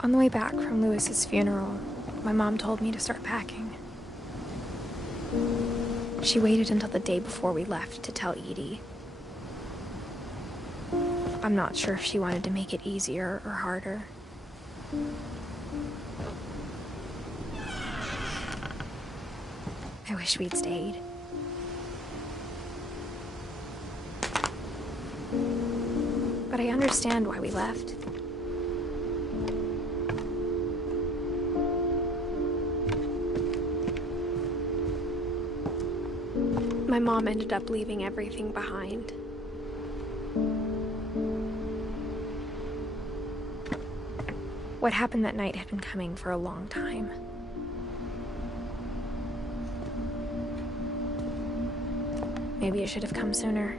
On the way back from Lewis's funeral, my mom told me to start packing. She waited until the day before we left to tell Edie. I'm not sure if she wanted to make it easier or harder. I wish we'd stayed. But I understand why we left. My mom ended up leaving everything behind. What happened that night had been coming for a long time. Maybe it should have come sooner.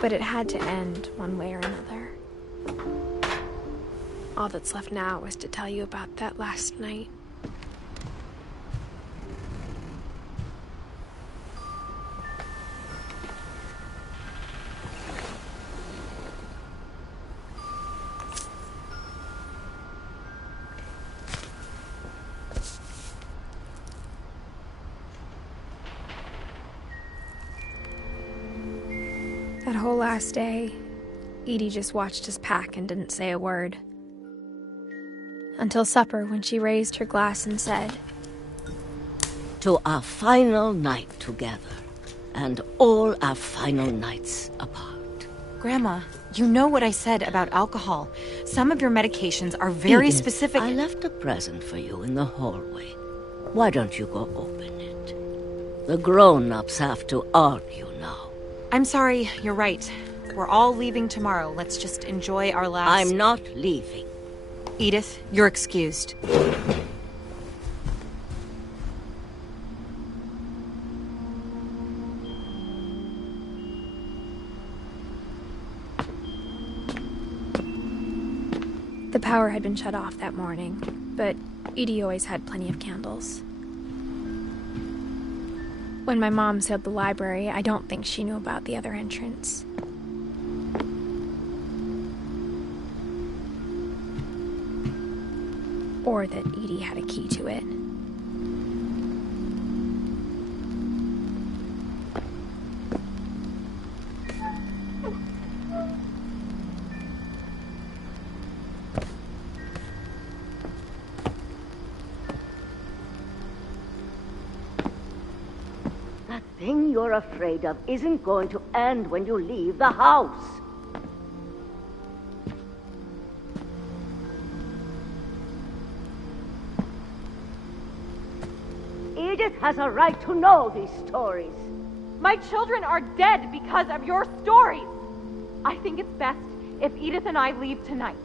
But it had to end one way or another. All that's left now is to tell you about that last night. That whole last day, Edie just watched us pack and didn't say a word. Until supper, when she raised her glass and said, "To our final night together, and all our final nights apart." Grandma, you know what I said about alcohol. Some of your medications are very Edith, specific. I left a present for you in the hallway. Why don't you go open it? The grown-ups have to argue now. I'm sorry, you're right. We're all leaving tomorrow. Let's just enjoy our last... I'm not leaving. Edith, you're excused. The power had been shut off that morning, but Edie always had plenty of candles. When my mom sealed the library, I don't think she knew about the other entrance. Or that Edie had a key to it. That thing you're afraid of isn't going to end when you leave the house. Edith has a right to know these stories. My children are dead because of your stories. I think it's best if Edith and I leave tonight.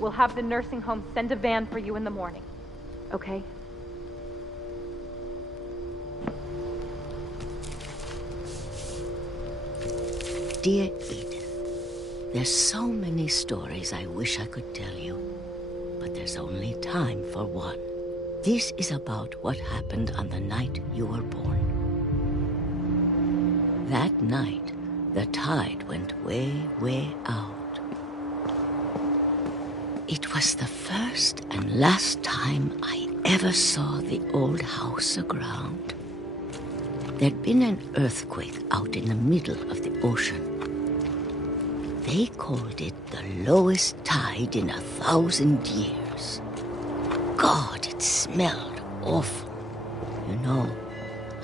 We'll have the nursing home send a van for you in the morning, okay? Dear Edith, there's so many stories I wish I could tell you, but there's only time for one. This is about what happened on the night you were born. That night, the tide went way, way out. It was the first and last time I ever saw the old house aground. There'd been an earthquake out in the middle of the ocean. They called it the lowest tide in 1,000 years. God, it smelled awful. You know,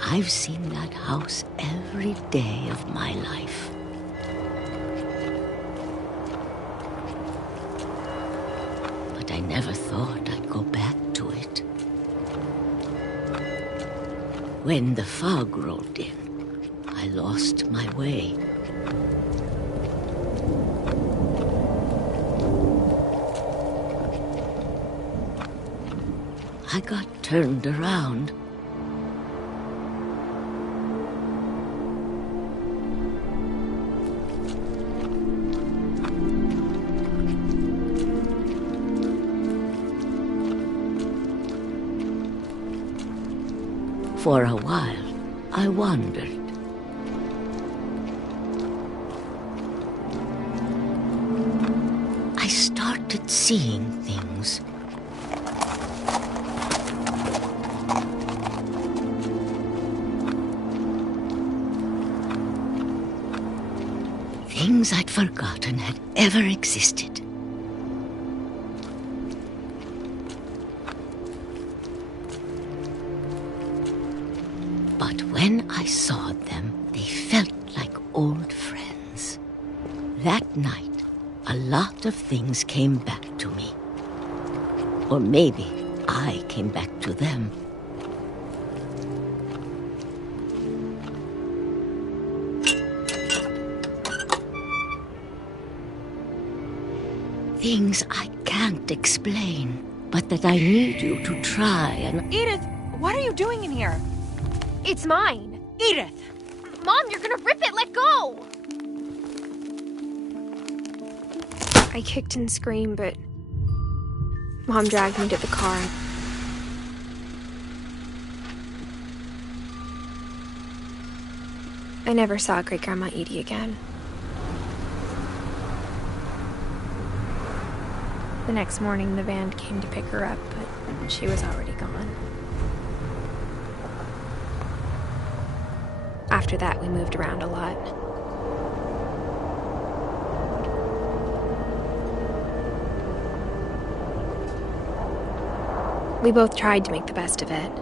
I've seen that house every day of my life. But I never thought I'd go back to it. When the fog rolled in, I lost my way. I got turned around. For a while, I wondered. I started seeing things. Things I'd forgotten had ever existed. But when I saw them, they felt like old friends. That night, a lot of things came back to me. Or maybe I came back to them. Things I can't explain, but that I need you to try and... Edith, what are you doing in here? It's mine. Edith! Mom, you're gonna rip it! Let go! I kicked and screamed, but Mom dragged me to the car. I never saw Great-Grandma Edie again. The next morning, the van came to pick her up, but she was already gone. After that, we moved around a lot. We both tried to make the best of it.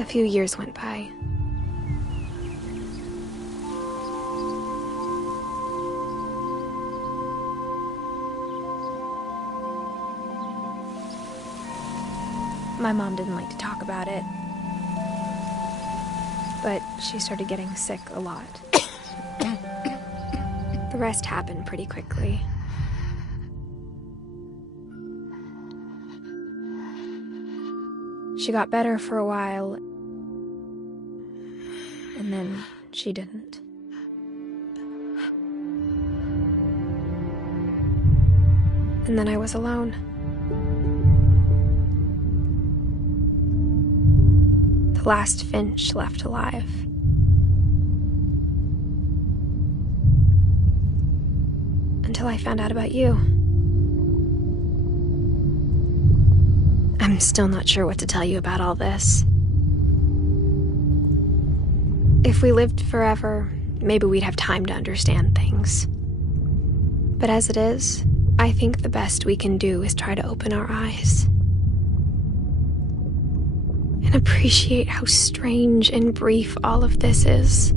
A few years went by. My mom didn't like to talk about it, but she started getting sick a lot. The rest happened pretty quickly. She got better for a while, and then she didn't. And then I was alone. The last Finch left alive. Until I found out about you. I'm still not sure what to tell you about all this. If we lived forever, maybe we'd have time to understand things. But as it is, I think the best we can do is try to open our eyes. And appreciate how strange and brief all of this is.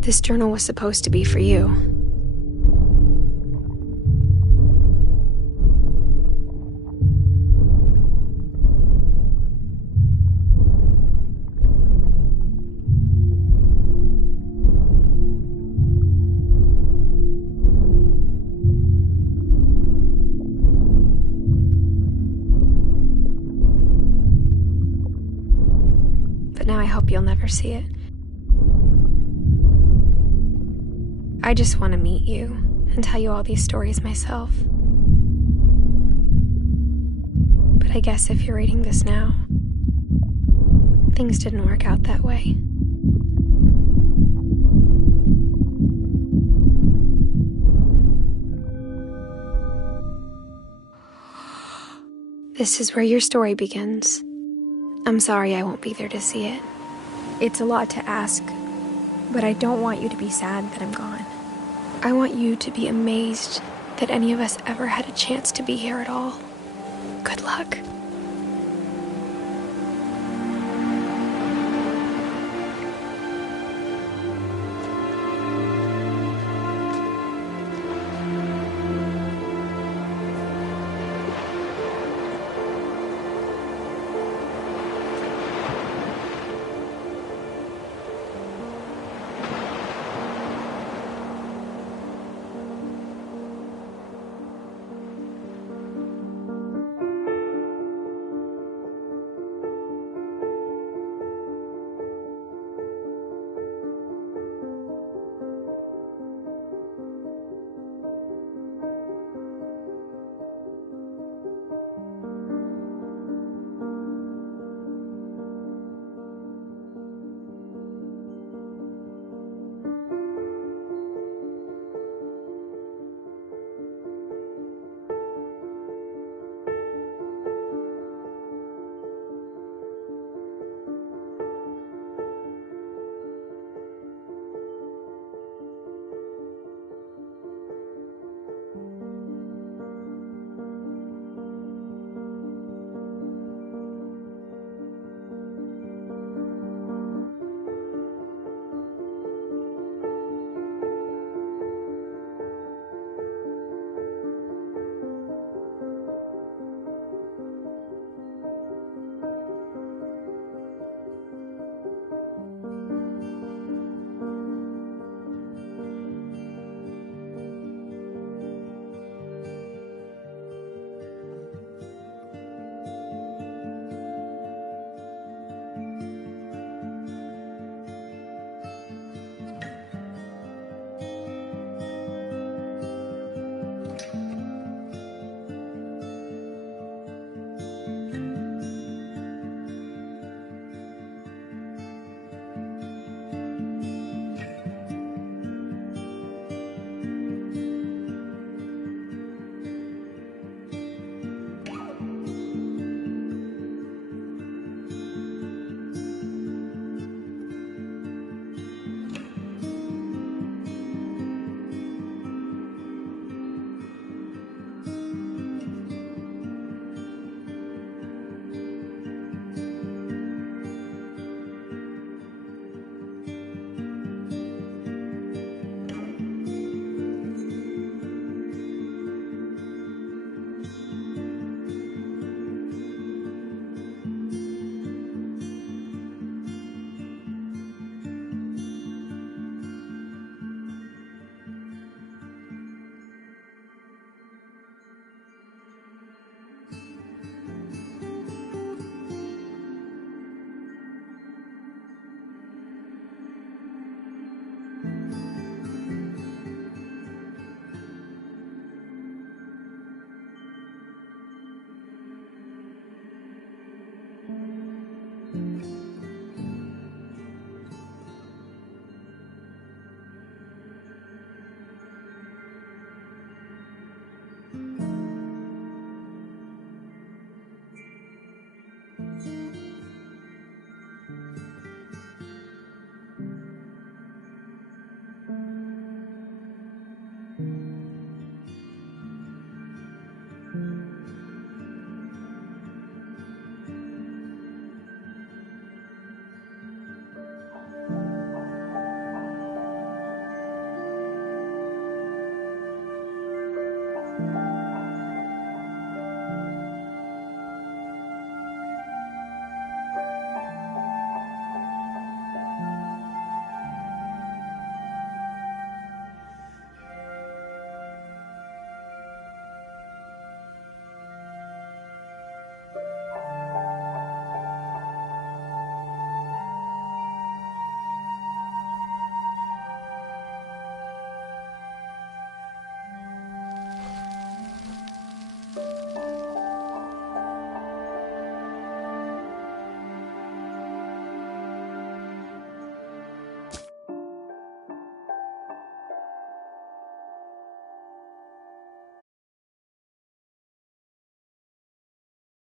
This journal was supposed to be for you. But now I hope you'll never see it. I just want to meet you and tell you all these stories myself. But I guess if you're reading this now, things didn't work out that way. This is where your story begins. I'm sorry I won't be there to see it. It's a lot to ask, but I don't want you to be sad that I'm gone. I want you to be amazed that any of us ever had a chance to be here at all. Good luck.